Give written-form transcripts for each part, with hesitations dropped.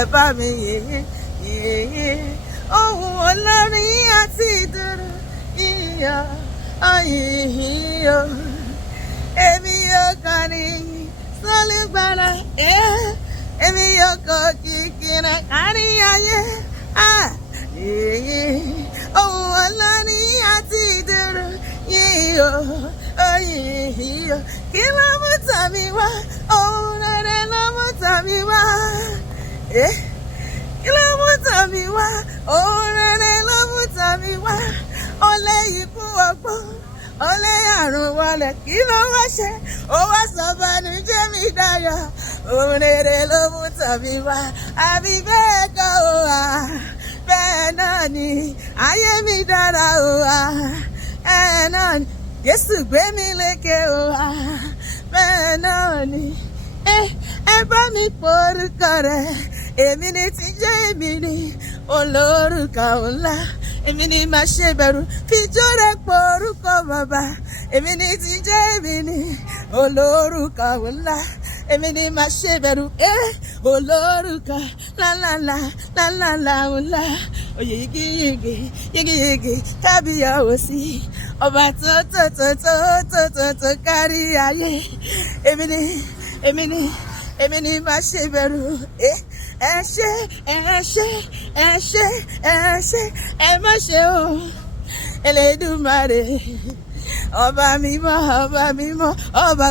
ẹ bá mi yìn. Ohùn olórin àti ìdùnnú yìn. Èmi yóò kọrin sólùgbàlà, èmi yóò kọ kìkìrà kárí ayé. Ohùn olórin àti ìdùnnú yìn. Kí ló mú tàbí wá? Ohun rere ló mú tàbí wá. Kí ló mú tàbí wá? Ohun rere ló mú tàbí wá. Olè ikú ọgbọ́n, olè àrùn wọlé, kí ló wá ṣe? Ó wá sọ bànújẹ́ mi dayọ̀. Ohun rere ló mú tàbí wá. Àbí bẹ́ẹ̀ kọ́ o wá. Bẹ́ẹ̀ náà ni ayé mi dára o wá. Náà ni Jésù gbé mi lékè o wá. Bẹ́ẹ̀ náà ni ẹ bá mi porúkọ rẹ̀. Èmi ni tí jẹ́ èmi ni olórúkọ ńlá. Èmi ni màá ṣe bẹ̀rù fíjó rẹ̀ porúkọ bàbá. Èmi ni tí jẹ́ èmi ni olórúkọ ńlá. Èmi ni màá ṣe bẹ̀rù olórúkọ lálálá ńlá. Oyè yigi kábíyàwó sí ọba tó kárí ayé. Èmi ni màá ṣe bẹ̀rù. Ẹ má ṣe o Elédùmarè. Ọba mímọ́, ọba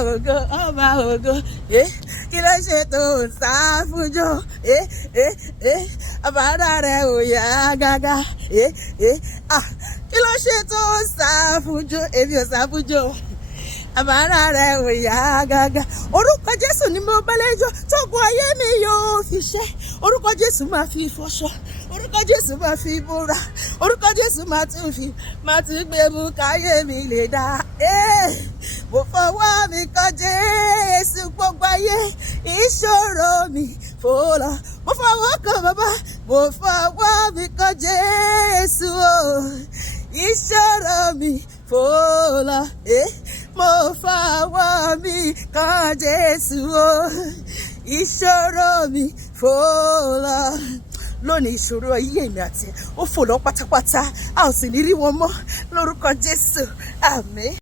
ògo. Kí ló ṣe tó ń sá fúnjó? Àbádá rẹ̀ ò yá gágá. Kí ló ṣe tó ń sá fúnjó? Èmi ò sá fúnjó. Àbádá rẹ̀ ò yá gágá. Orúkọ Jésù ni mo bá lẹ́jọ́, tógun ayé mi yóò fi ṣẹ́. Orúkọ Jésù máa fi fọṣọ. Orúkọ Jésù máa fi búra. Orúkọ Jésù máa tún gbé mú káyé mi lè dá. Mo fọwọ́ mi kọ Jésù, gbogbo ayé ìṣòro mi fò lọ. Mo fọwọ́ kan bàbá, mo fọwọ́ mi kọ Jésù, ìṣòro mi fò lọ. Mo fọwọ́ mi kan Jésù, ìṣòro mi fò lọ. Lónìí ìṣòro ayé mi àti ó fò lọ pátápátá. A ò sì ní rí wọn mọ́ lórúkọ Jésù. Àmín.